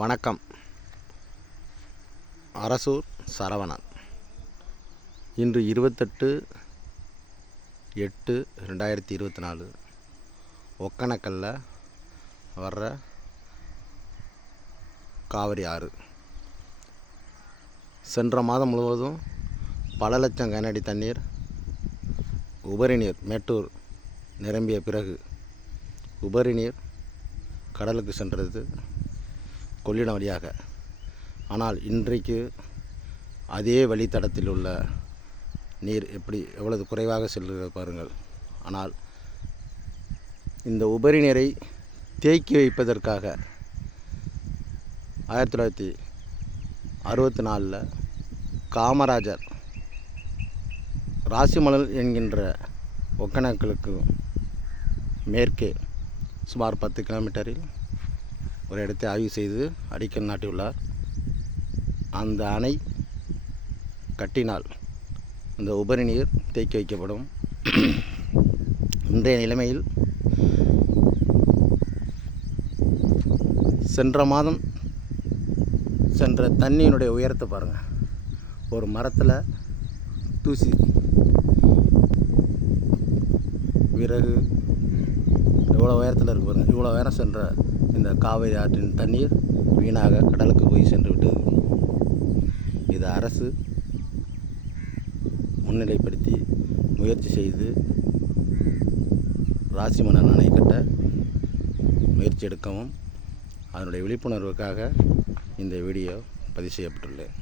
வணக்கம். அரசூர் சரவணன். இன்று இருபத்தெட்டு எட்டு ரெண்டாயிரத்தி இருபத்தி நாலு. ஒக்கனக்கல்ல வர்ற காவிரி ஆறு. சென்ற மாதம் முழுவதும் பல லட்சம் கனஅடி தண்ணீர் உபரி நீர் மேட்டூர் நிரம்பிய பிறகு உபரி நீர் கடலுக்கு சென்றது. கொள்ளிடம் வழியாக ஆனால் இன்றைக்கு அதே வழித்தடத்தில் உள்ள நீர் எப்படி எவ்வளவு குறைவாக செல்கிறது பாருங்கள். ஆனால் இந்த உபரி நீரை தேக்கி வைப்பதற்காக ஆயிரத்தி தொள்ளாயிரத்தி அறுபத்தி நாலில் காமராஜர் ராசிமணல் என்கின்ற ஒக்கணக்களுக்கு மேற்கே சுமார் பத்து கிலோமீட்டரில் ஒரு இடத்தை ஆய்வு செய்து அடிக்கல் நாட்டியுள்ளார். அந்த அணை கட்டினால் இந்த உபரி நீர் தேக்கி வைக்கப்படும். இன்றைய நிலைமையில் சென்ற மாதம் சென்ற தண்ணியினுடைய உயரத்தை பாருங்கள் ஒரு மரத்தில் தூசி விறகு எவ்வளோ உயரத்தில் இருக்கு பாருங்கள் இவ்வளோ உயரம் சென்ற இந்த காவிரி ஆற்றின் தண்ணீர் வீணாக கடலுக்கு போய் சென்று விட்டது. இது அரசு முன்னிலைப்படுத்தி முயற்சி செய்து ராசிமணன் அணை கட்ட முயற்சி எடுக்கவும் அதனுடைய விழிப்புணர்வுக்காக இந்த வீடியோ பதிவு செய்யப்பட்டுள்ளேன்